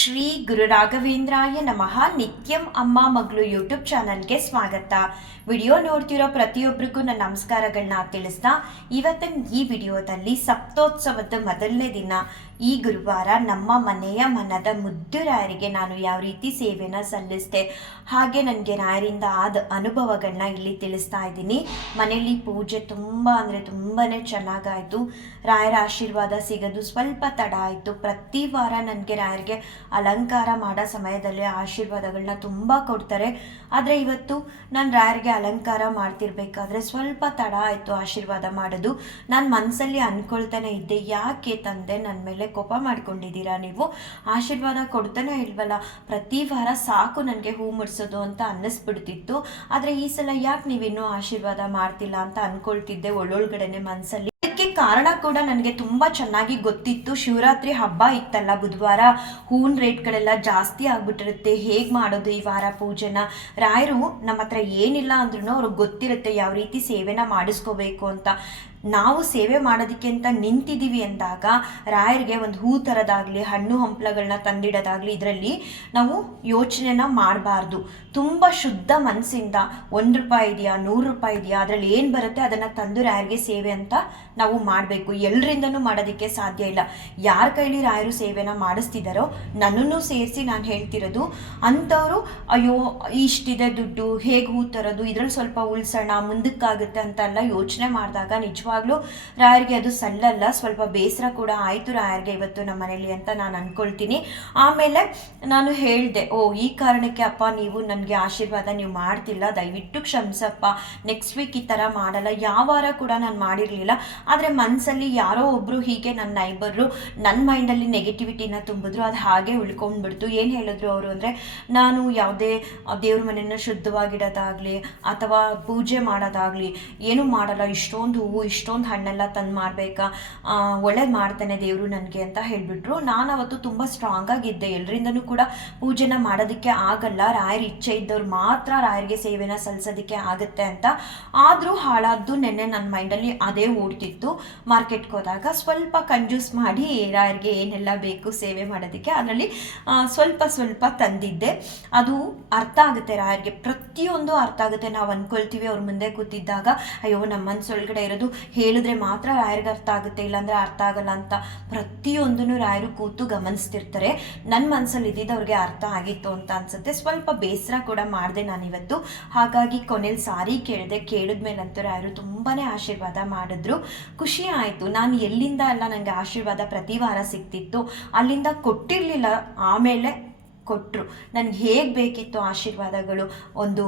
ಶ್ರೀ ಗುರು ರಾಘವೇಂದ್ರಾಯ ನಮಃ. ನಿತ್ಯಂ ಅಮ್ಮ ಮಗಳು ಯೂಟ್ಯೂಬ್ ಚಾನಲ್ಗೆ ಸ್ವಾಗತ. ವಿಡಿಯೋ ನೋಡ್ತಿರೋ ಪ್ರತಿಯೊಬ್ಬರಿಗೂ ನನ್ನ ನಮಸ್ಕಾರಗಳನ್ನ ತಿಳಿಸ್ತಾ, ಇವತ್ತಿನ ಈ ವಿಡಿಯೋದಲ್ಲಿ ಸಪ್ತೋತ್ಸವದ ಮೊದಲನೇ ದಿನ ಈ ಗುರುವಾರ ನಮ್ಮ ಮನೆಯ ಮನದ ಮುದ್ದು ರಾಯರಿಗೆ ನಾನು ಯಾವ ರೀತಿ ಸೇವೆನ ಸಲ್ಲಿಸಿದೆ, ಹಾಗೆ ನನಗೆ ರಾಯರಿಂದ ಆದ ಅನುಭವಗಳನ್ನ ಇಲ್ಲಿ ತಿಳಿಸ್ತಾ ಇದ್ದೀನಿ. ಮನೆಯಲ್ಲಿ ಪೂಜೆ ತುಂಬ ಅಂದರೆ ತುಂಬಾ ಚೆನ್ನಾಗಾಯಿತು. ರಾಯರ ಆಶೀರ್ವಾದ ಸಿಗೋದು ಸ್ವಲ್ಪ ತಡ ಆಯಿತು. ಪ್ರತಿ ವಾರ ನನಗೆ ರಾಯರಿಗೆ ಅಲಂಕಾರ ಮಾಡೋ ಸಮಯದಲ್ಲಿ ಆಶೀರ್ವಾದಗಳನ್ನ ತುಂಬ ಕೊಡ್ತಾರೆ. ಆದರೆ ಇವತ್ತು ನಾನು ರಾಯರಿಗೆ ಅಲಂಕಾರ ಮಾಡ್ತಿರ್ಬೇಕಾದ್ರೆ ಸ್ವಲ್ಪ ತಡ ಆಯಿತು ಆಶೀರ್ವಾದ ಮಾಡೋದು. ನಾನು ಮನಸ್ಸಲ್ಲಿ ಅಂದ್ಕೊಳ್ತಾನೆ ಇದ್ದೆ, ಯಾಕೆ ತಂದೆ ನನ್ನ ಮೇಲೆ ಕೋಪ ಮಾಡ್ಕೊಂಡಿದ್ದೀರಾ, ನೀವು ಆಶೀರ್ವಾದ ಕೊಡ್ತಾನೆ ಇಲ್ವಲ್ಲ, ಪ್ರತಿ ವಾರ ಸಾಕು ನನಗೆ ಹೂ ಮುಡ್ಸೋದು ಅಂತ ಅನ್ನಿಸ್ಬಿಡ್ತಿತ್ತು. ಆದರೆ ಈ ಸಲ ಯಾಕೆ ನೀವಿನ್ನೂ ಆಶೀರ್ವಾದ ಮಾಡ್ತಿಲ್ಲ ಅಂತ ಅಂದ್ಕೊಳ್ತಿದ್ದೆ ಒಳ್ಳೊಳಗಡೆನೆ ಮನಸ್ಸಲ್ಲಿ. ಇದಕ್ಕೆ ಕಾರಣ ಕೂಡ ನನಗೆ ತುಂಬ ಚೆನ್ನಾಗಿ ಗೊತ್ತಿತ್ತು. ಶಿವರಾತ್ರಿ ಹಬ್ಬ ಇತ್ತಲ್ಲ ಬುಧವಾರ, ಹೂವಿನ ರೇಟ್ಗಳೆಲ್ಲ ಜಾಸ್ತಿ ಆಗ್ಬಿಟ್ಟಿರುತ್ತೆ. ಹೇಗೆ ಮಾಡೋದು ಈ ವಾರ ಪೂಜೆನ? ರಾಯರು ನಮ್ಮ ಹತ್ರ ಏನಿಲ್ಲ ಅಂದ್ರೂ ಅವ್ರಿಗೆ ಗೊತ್ತಿರುತ್ತೆ ಯಾವ ರೀತಿ ಸೇವೆನ ಮಾಡಿಸ್ಕೋಬೇಕು ಅಂತ. ನಾವು ಸೇವೆ ಮಾಡೋದಕ್ಕೆ ಅಂತ ನಿಂತಿದ್ದೀವಿ ಅಂದಾಗ ರಾಯರಿಗೆ ಒಂದು ಹೂ ಥರದಾಗಲಿ ಹಣ್ಣು ಹಂಪಲಗಳನ್ನ ತಂದಿಡೋದಾಗಲಿ ಇದರಲ್ಲಿ ನಾವು ಯೋಚನೆನ ಮಾಡಬಾರ್ದು. ತುಂಬ ಶುದ್ಧ ಮನಸ್ಸಿಂದ 1 ರೂಪಾಯಿ ಇದೆಯಾ 100 ರೂಪಾಯಿ ಇದೆಯಾ ಅದರಲ್ಲಿ ಏನು ಬರುತ್ತೆ ಅದನ್ನು ತಂದು ರಾಯರಿಗೆ ಸೇವೆ ಅಂತ ನಾವು ಮಾಡಬೇಕು. ಎಲ್ಲರಿಂದನೂ ಮಾಡೋದಕ್ಕೆ ಸಾಧ್ಯ ಇಲ್ಲ. ಯಾರ ಕೈಲಿ ರಾಯರು ಸೇವೆನ ಮಾಡಿಸ್ತಿದ್ದಾರೋ ನನ್ನನ್ನು ಸೇರಿಸಿ ನಾನು ಹೇಳ್ತಿರೋದು, ಅಂಥವರು ಅಯ್ಯೋ ಇಷ್ಟಿದೆ ದುಡ್ಡು ಹೇಗೆ ಹೂ ತರೋದು, ಇದರಲ್ಲಿ ಸ್ವಲ್ಪ ಉಳಿಸೋಣ ಮುಂದಕ್ಕಾಗುತ್ತೆ ಅಂತೆಲ್ಲ ಯೋಚನೆ ಮಾಡಿದಾಗ ನಿಜವಾಗ್ಲೂ ರಾಯರಿಗೆ ಅದು ಸಲ್ಲಲ್ಲ. ಸ್ವಲ್ಪ ಬೇಸರ ಕೂಡ ಆಯಿತು ರಾಯರಿಗೆ ಇವತ್ತು ನಮ್ಮ ಮನೇಲಿ ಅಂತ ನಾನು ಅಂದ್ಕೊಳ್ತೀನಿ. ಆಮೇಲೆ ನಾನು ಹೇಳಿದೆ, ಈ ಕಾರಣಕ್ಕೆ ಅಪ್ಪ ನೀವು ನನಗೆ ಆಶೀರ್ವಾದ ನೀವು ಮಾಡ್ತಿಲ್ಲ, ದಯವಿಟ್ಟು ಕ್ಷಮಿಸಪ್ಪ, ನೆಕ್ಸ್ಟ್ ವೀಕ್ ಈ ಥರ ಮಾಡಲ್ಲ. ಯಾವ ವಾರ ಕೂಡ ನಾನು ಮಾಡಿರಲಿಲ್ಲ. ಆದರೆ ಮನಸ್ಸಲ್ಲಿ ಯಾರೋ ಒಬ್ಬರು ಹೀಗೆ ನನ್ನ ನೈಬರು ನನ್ನ ಮೈಂಡಲ್ಲಿ ನೆಗೆಟಿವಿಟಿನ ತುಂಬಿದ್ರು, ಅದು ಹಾಗೆ ಉಳ್ಕೊಂಡ್ಬಿಡ್ತು. ಏನು ಹೇಳಿದ್ರು ಅವರು ಅಂದರೆ, ನಾನು ಯಾವುದೇ ದೇವ್ರ ಮನೆಯನ್ನು ಶುದ್ಧವಾಗಿಡೋದಾಗಲಿ ಅಥವಾ ಪೂಜೆ ಮಾಡೋದಾಗಲಿ ಏನೂ ಮಾಡಲ್ಲ, ಇಷ್ಟೊಂದು ಹೂವು ಇಷ್ಟೊಂದು ಹಣ್ಣೆಲ್ಲ ತಂದು ಮಾಡಬೇಕಾ, ಒಳ್ಳೇದು ಮಾಡ್ತಾನೆ ದೇವರು ನನಗೆ ಅಂತ ಹೇಳಿಬಿಟ್ರು. ನಾನು ಅವತ್ತು ತುಂಬ ಸ್ಟ್ರಾಂಗ್ ಆಗಿದ್ದೆ, ಎಲ್ಲರಿಂದನೂ ಕೂಡ ಪೂಜೆನ ಮಾಡೋದಕ್ಕೆ ಆಗಲ್ಲ, ರಾಯರ ಇಚ್ಛೆ ಇದ್ದವ್ರು ಮಾತ್ರ ರಾಯರಿಗೆ ಸೇವೆನ ಸಲ್ಲಿಸೋದಕ್ಕೆ ಆಗುತ್ತೆ ಅಂತ. ಆದರೂ ಹಾಳಾದ್ದು ನೆನ್ನೆ ನನ್ನ ಮೈಂಡಲ್ಲಿ ಅದೇ ಓಡ್ತಿತ್ತು. ಮಾರ್ಕೆಟ್ಗೆ ಹೋದಾಗ ಸ್ವಲ್ಪ ಕಂಜೂಸ್ ಮಾಡಿ ರಾಯರಿಗೆ ಏನೆಲ್ಲ ಬೇಕು ಸೇವೆ ಮಾಡೋದಕ್ಕೆ ಅದರಲ್ಲಿ ಸ್ವಲ್ಪ ಸ್ವಲ್ಪ ತಂದಿದ್ದೆ. ಅದು ಅರ್ಥ ಆಗುತ್ತೆ ರಾಯರಿಗೆ, ಪ್ರತಿಯೊಂದು ಅರ್ಥ ಆಗುತ್ತೆ. ನಾವು ಅಂದ್ಕೊಳ್ತೀವಿ ಅವ್ರ ಮುಂದೆ ಕೂತಿದ್ದಾಗ, ಅಯ್ಯೋ ನಮ್ಮ ಮನಸ್ಸೊಳಗಡೆ ಇರೋದು ಹೇಳಿದ್ರೆ ಮಾತ್ರ ರಾಯರಿಗೆ ಅರ್ಥ ಆಗುತ್ತೆ, ಇಲ್ಲಾಂದರೆ ಅರ್ಥ ಆಗಲ್ಲ ಅಂತ ಪ್ರತಿಯೊಂದನ್ನು ರಾಯರು ಕೂತು ಗಮನಿಸ್ತಿರ್ತಾರೆ. ನನ್ನ ಮನಸ್ಸಲ್ಲಿ ಇದ್ದಿದ್ದು ಅವ್ರಿಗೆ ಅರ್ಥ ಆಗಿತ್ತು ಅಂತ ಅನ್ಸುತ್ತೆ. ಸ್ವಲ್ಪ ಬೇಸರ ಕೂಡ ಮಾಡಿದೆ ನಾನಿವತ್ತು. ಹಾಗಾಗಿ ಕೊನೆಯಲ್ಲಿ ಸಾರಿ ಕೇಳಿದ್ಮೇಲಂತೂ ರಾಯರು ತುಂಬಾ ಆಶೀರ್ವಾದ ಮಾಡಿದ್ರು. ಖುಷಿ ಆಯಿತು. ನಾನು ಎಲ್ಲಿಂದ ಎಲ್ಲ ನನಗೆ ಆಶೀರ್ವಾದ ಪ್ರತಿ ವಾರ ಸಿಗ್ತಿತ್ತು ಅಲ್ಲಿಂದ ಕೊಟ್ಟಿರಲಿಲ್ಲ, ಆಮೇಲೆ ಕೊಟ್ಟರು. ನನಗೆ ಹೇಗೆ ಬೇಕಿತ್ತು ಆಶೀರ್ವಾದಗಳು, ಒಂದು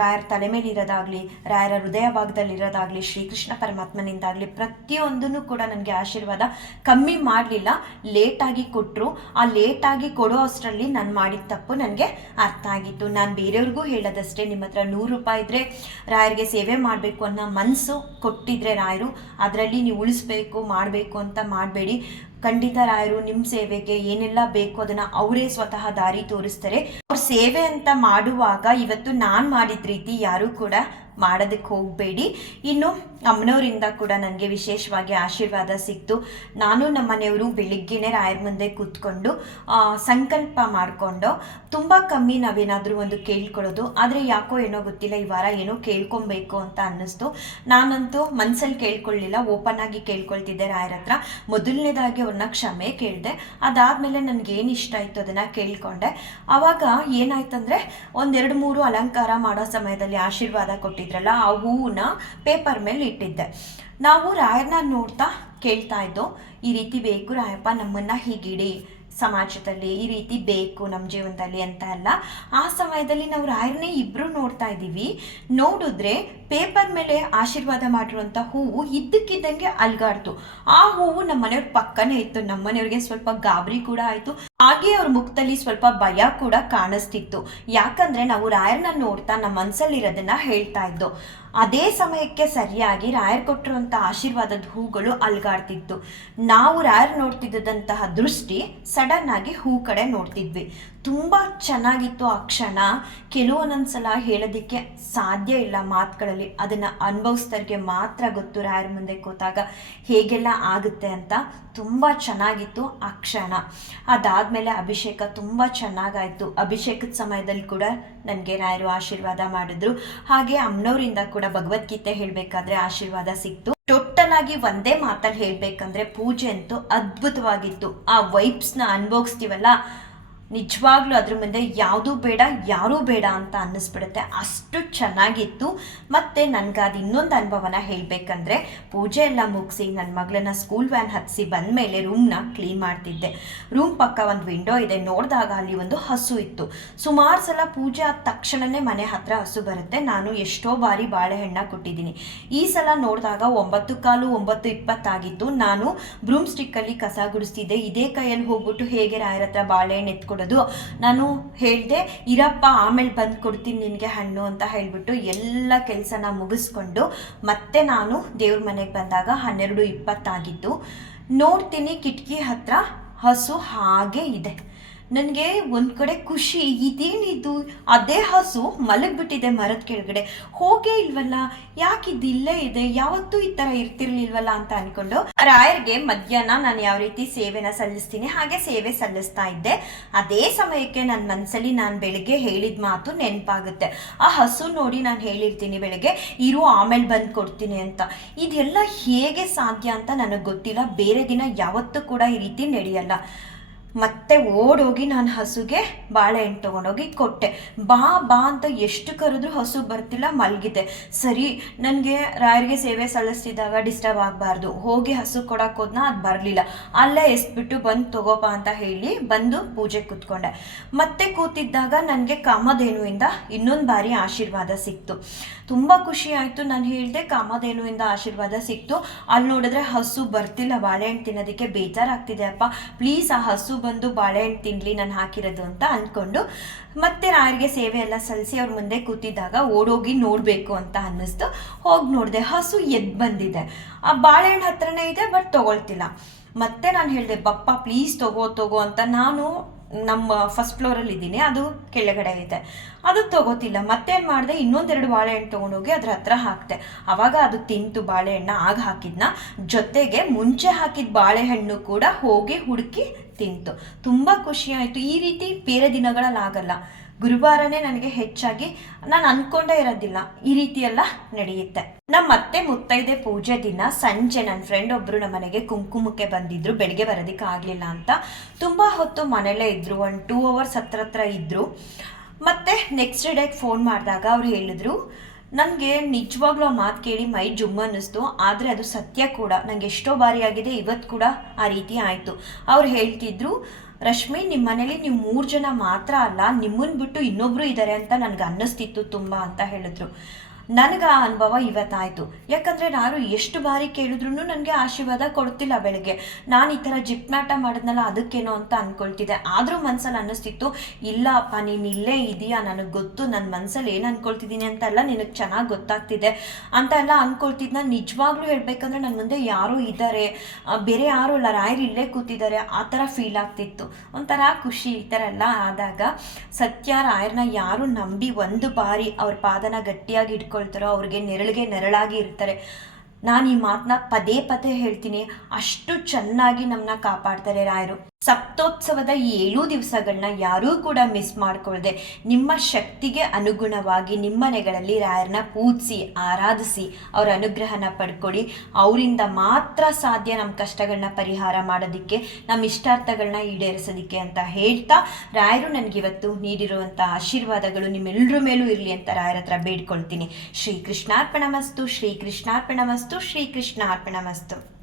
ರಾಯರ ತಲೆ ಮೇಲೆ ಇರೋದಾಗಲಿ ರಾಯರ ಹೃದಯ ಭಾಗದಲ್ಲಿರೋದಾಗಲಿ ಶ್ರೀಕೃಷ್ಣ ಪರಮಾತ್ಮನಿಂದಾಗಲಿ ಪ್ರತಿಯೊಂದನ್ನು ಕೂಡ ನನಗೆ ಆಶೀರ್ವಾದ ಕಮ್ಮಿ ಮಾಡಲಿಲ್ಲ, ಲೇಟಾಗಿ ಕೊಟ್ಟರು. ಆ ಲೇಟಾಗಿ ಕೊಡೋ ಅಷ್ಟರಲ್ಲಿ ನಾನು ಮಾಡಿದ ತಪ್ಪು ನನಗೆ ಅರ್ಥ ಆಗಿತ್ತು. ನಾನು ಬೇರೆಯವ್ರಿಗೂ ಹೇಳೋದಷ್ಟೇ, ನಿಮ್ಮ ಹತ್ರ 100 ರೂಪಾಯಿ ಇದ್ದರೆ ರಾಯರಿಗೆ ಸೇವೆ ಮಾಡಬೇಕು ಅನ್ನೋ ಮನಸ್ಸು ಕೊಟ್ಟಿದ್ರೆ ರಾಯರು ಅದರಲ್ಲಿ ನೀವು ಉಳಿಸ್ಬೇಕು ಮಾಡಬೇಕು ಅಂತ ಮಾಡಬೇಡಿ. ಖಂಡಿತ ರಾಯರು ನಿಮ್ಮ ಸೇವೆಗೆ ಏನೆಲ್ಲ ಬೇಕು ಅದನ್ನು ಅವರೇ ಸ್ವತಃ ದಾರಿ ತೋರಿಸ್ತಾರೆ. ಅವ್ರ ಸೇವೆ ಅಂತ ಮಾಡುವಾಗ ಇವತ್ತು ನಾನು ಮಾಡಿದ ರೀತಿ ಯಾರೂ ಕೂಡ ಮಾಡೋದಕ್ಕೆ ಹೋಗಬೇಡಿ. ಇನ್ನು ಅಮ್ಮನವರಿಂದ ಕೂಡ ನನಗೆ ವಿಶೇಷವಾಗಿ ಆಶೀರ್ವಾದ ಸಿಕ್ತು. ನಾನು ನಮ್ಮ ಮನೆಯವರು ಬೆಳಿಗ್ಗೆನೇ ರಾಯರ ಮುಂದೆ ಕೂತ್ಕೊಂಡು ಸಂಕಲ್ಪ ಮಾಡಿಕೊಂಡು, ತುಂಬ ಕಮ್ಮಿ ನಾವೇನಾದರೂ ಒಂದು ಕೇಳ್ಕೊಳ್ಳೋದು, ಆದರೆ ಯಾಕೋ ಏನೋ ಗೊತ್ತಿಲ್ಲ ಈ ವಾರ ಏನೋ ಕೇಳ್ಕೊಬೇಕು ಅಂತ ಅನ್ನಿಸ್ತು. ನಾನಂತೂ ಮನಸ್ಸಲ್ಲಿ ಕೇಳ್ಕೊಳ್ಳಿಲ್ಲ, ಓಪನ್ ಆಗಿ ಕೇಳ್ಕೊಳ್ತಿದ್ದೆ ರಾಯರ ಹತ್ರ. ಮೊದಲನೇದಾಗಿ ಅವ್ರನ್ನ ಕ್ಷಮೆ ಕೇಳಿದೆ, ಅದಾದಮೇಲೆ ನನಗೇನು ಇಷ್ಟ ಆಯಿತು ಅದನ್ನು ಕೇಳ್ಕೊಂಡೆ. ಆವಾಗ ಏನಾಯ್ತಂದರೆ 1-2-3 ಅಲಂಕಾರ ಮಾಡೋ ಸಮಯದಲ್ಲಿ ಆಶೀರ್ವಾದ ಕೊಟ್ಟಿದ್ರಲ್ಲ ಆ ಹೂವನ್ನ ಪೇಪರ್ ಮೇಲೆ ಇಟ್ಟಿದ್ದೆ. ನಾವು ರಾಯರನ್ನ ನೋಡ್ತಾ ಕೇಳ್ತಾ ಇದ್ದೋ, ಈ ರೀತಿ ಬೇಕು ರಾಯಪ್ಪ, ನಮ್ಮನ್ನು ಹೀಗಿಡಿ, ಸಮಾಜದಲ್ಲಿ ಈ ರೀತಿ ಬೇಕು ನಮ್ಮ ಜೀವನದಲ್ಲಿ ಅಂತ ಅಲ್ಲ. ಆ ಸಮಯದಲ್ಲಿ ನಾವು ರಾಯರನ್ನೇ ಇಬ್ಬರು ನೋಡ್ತಾ ಇದ್ದೀವಿ. ನೋಡಿದ್ರೆ ಪೇಪರ್ ಮೇಲೆ ಆಶೀರ್ವಾದ ಮಾಡಿರುವಂಥ ಹೂವು ಇದ್ದಕ್ಕಿದ್ದಂಗೆ ಅಲ್ಗಾಡ್ತು. ಆ ಹೂವು ನಮ್ಮ ಮನೆಯವ್ರ ಪಕ್ಕನೇ ಇತ್ತು. ನಮ್ಮ ಮನೆಯವ್ರಿಗೆ ಸ್ವಲ್ಪ ಗಾಬರಿ ಕೂಡ ಆಯಿತು, ಹಾಗೆ ಅವ್ರ ಮುಖದಲ್ಲಿ ಸ್ವಲ್ಪ ಭಯ ಕೂಡ ಕಾಣಿಸ್ತಿತ್ತು. ಯಾಕಂದರೆ ನಾವು ರಾಯರನ್ನ ನೋಡ್ತಾ ನಮ್ಮ ಮನಸ್ಸಲ್ಲಿರೋದನ್ನ ಹೇಳ್ತಾ ಇದ್ದೋ. ಅದೇ ಸಮಯಕ್ಕೆ ಸರಿಯಾಗಿ ರಾಯರ್ ಕೊಟ್ಟಿರುವಂಥ ಆಶೀರ್ವಾದದ ಹೂಗಳು ಅಲ್ಗಾಡ್ತಿತ್ತು. ನಾವು ರಾಯರ್ ನೋಡ್ತಿದ್ದಂತಹ ದೃಷ್ಟಿ ಸಡನ್ ಆಗಿ ಹೂ ಕಡೆ ನೋಡ್ತಿದ್ವಿ. ತುಂಬ ಚೆನ್ನಾಗಿತ್ತು ಆ ಕ್ಷಣ. ಕೆಲವೊಂದೊಂದ್ಸಲ ಹೇಳೋದಕ್ಕೆ ಸಾಧ್ಯ ಇಲ್ಲ ಮಾತುಗಳಲ್ಲಿ. ಲೈಫಲ್ಲಿ ಅದನ್ನು ಅನುಭವಿಸ್ದವ್ರಿಗೆ ಮಾತ್ರ ಗೊತ್ತು ರಾಯರ ಮುಂದೆ ಕೂತಾಗ ಹೇಗೆಲ್ಲ ಆಗುತ್ತೆ ಅಂತ. ತುಂಬ ಚೆನ್ನಾಗಿತ್ತು ಆ ಕ್ಷಣ. ಅದಾದಮೇಲೆ ಅಭಿಷೇಕ ತುಂಬ ಚೆನ್ನಾಗಾಯಿತು. ಅಭಿಷೇಕದ ಸಮಯದಲ್ಲಿ ಕೂಡ ನನಗೆ ರಾಯರು ಆಶೀರ್ವಾದ ಮಾಡಿದ್ರು. ಹಾಗೆ ಅಮ್ಮನವರಿಂದ ಕೂಡ ಭಗವದ್ಗೀತೆ ಹೇಳಬೇಕಾದ್ರೆ ಆಶೀರ್ವಾದ ಸಿಕ್ತು. ಟೋಟಲ್ ಆಗಿ ಒಂದೇ ಮಾತಲ್ಲಿ ಹೇಳಬೇಕಂದ್ರೆ ಪೂಜೆ ಅಂತೂ ಅದ್ಭುತವಾಗಿತ್ತು. ಆ ವೈಬ್ಸ್ನ ಅನುಭವಿಸ್ತೀವಲ್ಲ, ನಿಜವಾಗ್ಲೂ ಅದ್ರ ಮುಂದೆ ಯಾವುದೂ ಬೇಡ ಯಾರೂ ಬೇಡ ಅಂತ ಅನ್ನಿಸ್ಬಿಡುತ್ತೆ, ಅಷ್ಟು ಚೆನ್ನಾಗಿತ್ತು. ಮತ್ತು ನನಗೆ ಅದು ಇನ್ನೊಂದು ಅನುಭವನ ಹೇಳಬೇಕಂದ್ರೆ, ಪೂಜೆ ಎಲ್ಲ ಮುಗಿಸಿ ನನ್ನ ಮಗಳನ್ನ ಸ್ಕೂಲ್ ವ್ಯಾನ್ ಹತ್ತಿಸಿ ಬಂದಮೇಲೆ ರೂಮ್ನ ಕ್ಲೀನ್ ಮಾಡ್ತಿದ್ದೆ. ರೂಮ್ ಪಕ್ಕ ಒಂದು ವಿಂಡೋ ಇದೆ, ನೋಡಿದಾಗ ಅಲ್ಲಿ ಒಂದು ಹಸು ಇತ್ತು. ಸುಮಾರು ಸಲ ಪೂಜೆ ಆದ ತಕ್ಷಣವೇ ಮನೆ ಹತ್ರ ಹಸು ಬರುತ್ತೆ. ನಾನು ಎಷ್ಟೋ ಬಾರಿ ಬಾಳೆಹಣ್ಣ ಕೊಟ್ಟಿದ್ದೀನಿ. ಈ ಸಲ ನೋಡಿದಾಗ 9:15 9:20 ಆಗಿತ್ತು. ನಾನು ಬ್ರೂಮ್ ಸ್ಟಿಕ್ಕಲ್ಲಿ ಕಸ ಗುಡಿಸ್ತಿದ್ದೆ. ಇದೇ ಕೈಯಲ್ಲಿ ಹೋಗ್ಬಿಟ್ಟು ಹೇಗೆ ರಾಯರ ಹತ್ರ ಬಾಳೆಹಣ್ಣು ಎತ್ಕೊಡೋದು, ನಾನು ಹೇಳಿದೆ ಇರಪ್ಪ ಆಮೇಲೆ ಬಂದು ಕೊಡ್ತೀನಿ ನಿನಗೆ ಹಣ್ಣು ಅಂತ ಹೇಳಿಬಿಟ್ಟು ಎಲ್ಲ ಕೆಲಸನ ಮುಗಿಸ್ಕೊಂಡು ಮತ್ತೆ ನಾನು ದೇವ್ರ ಮನೆಗೆ ಬಂದಾಗ 12:20 ಆಗಿತ್ತು. ನೋಡ್ತೀನಿ ಕಿಟಕಿ ಹತ್ರ ಹಸು ಹಾಗೆ ಇದೆ. ನನಗೆ ಒಂದು ಕಡೆ ಖುಷಿ, ಇದೇನಿದು, ಅದೇ ಹಸು ಮಲಗಿಬಿಟ್ಟಿದೆ ಮರದ ಕೆಳಗಡೆ, ಹೋಗೇ ಇಲ್ವಲ್ಲ, ಯಾಕಿದ್ದು ಇಲ್ಲೇ ಇದೆ, ಯಾವತ್ತೂ ಈ ಥರ ಇರ್ತಿರ್ಲಿಲ್ವಲ್ಲ ಅಂತ ಅಂದ್ಕೊಂಡು ರಾಯರ್ಗೆ ಮಧ್ಯಾಹ್ನ ನಾನು ಯಾವ ರೀತಿ ಸೇವೆನ ಸಲ್ಲಿಸ್ತೀನಿ ಹಾಗೆ ಸೇವೆ ಸಲ್ಲಿಸ್ತಾ ಇದ್ದೆ. ಅದೇ ಸಮಯಕ್ಕೆ ನನ್ನ ಮನಸ್ಸಲ್ಲಿ ನಾನು ಬೆಳಗ್ಗೆ ಹೇಳಿದ ಮಾತು ನೆನಪಾಗುತ್ತೆ. ಆ ಹಸು ನೋಡಿ ನಾನು ಹೇಳಿರ್ತೀನಿ ಬೆಳಗ್ಗೆ ಇರು ಆಮೇಲೆ ಬಂದು ಕೊಡ್ತೀನಿ ಅಂತ. ಇದೆಲ್ಲ ಹೇಗೆ ಸಾಧ್ಯ ಅಂತ ನನಗೆ ಗೊತ್ತಿಲ್ಲ. ಬೇರೆ ದಿನ ಯಾವತ್ತೂ ಕೂಡ ಈ ರೀತಿ ನಡೆಯಲ್ಲ. ಮತ್ತೆ ಓಡೋಗಿ ನಾನು ಹಸುಗೆ ಬಾಳೆಹಣ್ಣು ತೊಗೊಂಡೋಗಿ ಕೊಟ್ಟೆ. ಬಾ ಬಾ ಅಂತ ಎಷ್ಟು ಕರೆದ್ರೂ ಹಸು ಬರ್ತಿಲ್ಲ, ಮಲಗಿದೆ. ಸರಿ, ನನಗೆ ರಾಯರಿಗೆ ಸೇವೆ ಸಲ್ಲಿಸ್ತಿದ್ದಾಗ ಡಿಸ್ಟರ್ಬ್ ಆಗಬಾರ್ದು, ಹೋಗಿ ಹಸು ಕೊಡೋಕೆ ಹೋದ್ನ, ಅದು ಬರಲಿಲ್ಲ. ಅಲ್ಲೇ ಎಸ್ಬಿಟ್ಟು ಬಂದು ತಗೋಪ ಅಂತ ಹೇಳಿ ಬಂದು ಪೂಜೆ ಕೂತ್ಕೊಂಡೆ. ಮತ್ತೆ ಕೂತಿದ್ದಾಗ ನನಗೆ ಕಾಮಧೇನುವಿಂದ ಇನ್ನೊಂದು ಬಾರಿ ಆಶೀರ್ವಾದ ಸಿಕ್ತು. ತುಂಬ ಖುಷಿ ಆಯಿತು. ನಾನು ಹೇಳಿದೆ ಕಾಮಧೇನುವಿಂದ ಆಶೀರ್ವಾದ ಸಿಕ್ತು. ಅಲ್ಲಿ ನೋಡಿದ್ರೆ ಹಸು ಬರ್ತಿಲ್ಲ ಬಾಳೆಹಣ್ಣು ತಿನ್ನೋದಕ್ಕೆ, ಬೇಜಾರಾಗ್ತಿದೆ ಅಪ್ಪ, ಪ್ಲೀಸ್ ಆ ಹಸು ಬಂದು ಬಾಳೆಹಣ್ಣು ತಿನ್ನಲಿ ನಾನು ಹಾಕಿರೋದು ಅಂತ ಅಂದ್ಕೊಂಡು ಮತ್ತೆ ರಾಯರಿಗೆ ಸೇವೆ ಎಲ್ಲ ಸಲ್ಲಿಸಿ ಅವ್ರ ಮುಂದೆ ಕೂತಿದ್ದಾಗ ಓಡೋಗಿ ನೋಡಬೇಕು ಅಂತ ಅನ್ನಿಸ್ತು. ಹೋಗಿ ನೋಡಿದೆ, ಹಸು ಎದ್ದು ಬಂದಿದೆ. ಆ ಬಾಳೆಹಣ್ಣು ಹತ್ರನೇ ಇದೆ, ಬಟ್ ತೊಗೊಳ್ತಿಲ್ಲ. ಮತ್ತೆ ನಾನು ಹೇಳಿದೆ ಬಪ್ಪ ಪ್ಲೀಸ್ ತಗೋ ಅಂತ. ನಾನು ನಮ್ಮ ಫಸ್ಟ್ ಫ್ಲೋರಲ್ಲಿ ಇದ್ದೀನಿ, ಅದು ಕೆಳಗಡೆ ಇದೆ, ಅದು ತಗೋತಿಲ್ಲ. ಮತ್ತೇನು ಮಾಡಿದೆ, ಇನ್ನೊಂದೆರಡು ಬಾಳೆಹಣ್ಣು ತೊಗೊಂಡೋಗಿ ಅದ್ರ ಹತ್ರ ಹಾಕಿದೆ. ಆವಾಗ ಅದು ತಿಂತು ಬಾಳೆಹಣ್ಣ. ಆಗ ಹಾಕಿದ್ನ ಜೊತೆಗೆ ಮುಂಚೆ ಹಾಕಿದ ಬಾಳೆಹಣ್ಣು ಕೂಡ ಹೋಗಿ ಹುಡುಕಿ ತಿಂತು. ತುಂಬ ಖುಷಿ ಆಯಿತು. ಈ ರೀತಿ ಬೇರೆ ದಿನಗಳಲ್ಲಿ ಆಗಲ್ಲ. ಗುರುವಾರನೇ ನನಗೆ ಹೆಚ್ಚಾಗಿ ನಾನು ಅಂದ್ಕೊಂಡೇ ಇರೋದಿಲ್ಲ ಈ ರೀತಿ ಎಲ್ಲ ನಡೆಯುತ್ತೆ. ನಮ್ಮ ಅತ್ತೆ ಮುತ್ತೈದೆ ಪೂಜೆ ದಿನ ಸಂಜೆ ನನ್ನ ಫ್ರೆಂಡ್ ಒಬ್ಬರು ನಮ್ಮ ಮನೆಗೆ ಕುಂಕುಮಕ್ಕೆ ಬಂದಿದ್ರು. ಬೆಳಗ್ಗೆ ಬರೋದಕ್ಕೆ ಆಗಲಿಲ್ಲ ಅಂತ ತುಂಬ ಹೊತ್ತು ಮನೇಲೇ ಇದ್ದರು. 1-2 hours ಹತ್ರ ಇದ್ದರು. ಮತ್ತು ನೆಕ್ಸ್ಟ್ ಡೇಗೆ ಫೋನ್ ಮಾಡಿದಾಗ ಅವ್ರು ಹೇಳಿದ್ರು, ನನಗೆ ನಿಜವಾಗ್ಲೂ ಆ ಮಾತು ಕೇಳಿ ಮೈ ಜುಮ್ಮ ಅನ್ನಿಸ್ತು. ಆದರೆ ಅದು ಸತ್ಯ ಕೂಡ. ನನಗೆ ಎಷ್ಟೋ ಬಾರಿ ಆಗಿದೆ, ಇವತ್ತು ಕೂಡ ಆ ರೀತಿ ಆಯಿತು. ಅವ್ರು ಹೇಳ್ತಿದ್ರು, ರಶ್ಮಿ ನಿಮ್ಮ ಮನೇಲಿ ನೀವು 3 ಜನ ಮಾತ್ರ ಅಲ್ಲ, ನಿಮ್ಮನ್ನು ಬಿಟ್ಟು ಇನ್ನೊಬ್ಬರು ಇದ್ದಾರೆ ಅಂತ ನನಗೆ ಅನ್ನಿಸ್ತಿತ್ತು ತುಂಬ ಅಂತ ಹೇಳಿದ್ರು. ನನಗೆ ಆ ಅನುಭವ ಇವತ್ತಾಯಿತು. ಯಾಕಂದರೆ ನಾನು ಎಷ್ಟು ಬಾರಿ ಕೇಳಿದ್ರು ನನಗೆ ಆಶೀರ್ವಾದ ಕೊಡ್ತಿಲ್ಲ. ಬೆಳಗ್ಗೆ ನಾನು ಈ ಥರ ಜಿಪ್ನಾಟ ಮಾಡಿದ್ನಲ್ಲ ಅದಕ್ಕೇನೋ ಅಂತ ಅಂದ್ಕೊಳ್ತಿದ್ದೆ. ಆದರೂ ಮನಸ್ಸಲ್ಲಿ ಅನ್ನಿಸ್ತಿತ್ತು, ಇಲ್ಲ ಅಪ್ಪ ನೀನು ಇಲ್ಲೇ ಇದೆಯಾ, ನನಗೆ ಗೊತ್ತು, ನನ್ನ ಮನಸ್ಸಲ್ಲಿ ಏನು ಅಂದ್ಕೊಳ್ತಿದ್ದೀನಿ ಅಂತೆಲ್ಲ ನಿನಗೆ ಚೆನ್ನಾಗಿ ಗೊತ್ತಾಗ್ತಿದೆ ಅಂತ ಎಲ್ಲ ಅಂದ್ಕೊಳ್ತಿದ್ನ. ನಿಜವಾಗ್ಲೂ ಹೇಳಬೇಕಂದ್ರೆ ನನ್ನ ಮುಂದೆ ಯಾರೂ ಇದ್ದಾರೆ, ಬೇರೆ ಯಾರೂ ಇಲ್ಲ, ರಾಯರು ಇಲ್ಲೇ ಕೂತಿದ್ದಾರೆ, ಆ ಥರ ಫೀಲ್ ಆಗ್ತಿತ್ತು. ಒಂಥರ ಖುಷಿ. ಈ ಥರ ಎಲ್ಲ ಆದಾಗ ಸತ್ಯ, ರಾಯರನ್ನ ಯಾರು ನಂಬಿ ಒಂದು ಬಾರಿ ಅವ್ರ ಪಾದನ ಗಟ್ಟಿಯಾಗಿ ಇಟ್ಕೊಳ್ತಾರೋ ಅವ್ರಿಗೆ ನೆರಳಿಗೆ ನೆರಳಾಗಿ ಇರ್ತಾರೆ. ನಾನು ಈ ಮಾತನ್ನ ಪದೇ ಪದೇ ಹೇಳ್ತೀನಿ, ಅಷ್ಟು ಚೆನ್ನಾಗಿ ನಮ್ಮನ್ನ ಕಾಪಾಡ್ತಾರೆ ರಾಯರು. ಸಪ್ತೋತ್ಸವದ 7 ದಿವಸಗಳನ್ನ ಯಾರೂ ಕೂಡ ಮಿಸ್ ಮಾಡ್ಕೊಳ್ದೆ ನಿಮ್ಮ ಶಕ್ತಿಗೆ ಅನುಗುಣವಾಗಿ ನಿಮ್ಮ ಮನೆಗಳಲ್ಲಿ ರಾಯರನ್ನ ಪೂಜಿಸಿ ಆರಾಧಿಸಿ ಅವರ ಅನುಗ್ರಹನ ಪಡ್ಕೊಳ್ಳಿ. ಅವರಿಂದ ಮಾತ್ರ ಸಾಧ್ಯ ನಮ್ಮ ಕಷ್ಟಗಳನ್ನ ಪರಿಹಾರ ಮಾಡೋದಕ್ಕೆ, ನಮ್ಮ ಇಷ್ಟಾರ್ಥಗಳನ್ನ ಈಡೇರಿಸೋದಕ್ಕೆ ಅಂತ ಹೇಳ್ತಾ, ರಾಯರು ನನಗಿವತ್ತು ನೀಡಿರುವಂಥ ಆಶೀರ್ವಾದಗಳು ನಿಮ್ಮೆಲ್ಲರ ಮೇಲೂ ಇರಲಿ ಅಂತ ರಾಯರ ಹತ್ರ ಬೇಡ್ಕೊಳ್ತೀನಿ. ಶ್ರೀ ಕೃಷ್ಣಾರ್ಪಣಮಸ್ತು, ಶ್ರೀ ಕೃಷ್ಣಾರ್ಪಣಮಸ್ತು, ಶ್ರೀ ಕೃಷ್ಣಾರ್ಪಣಮಸ್ತು.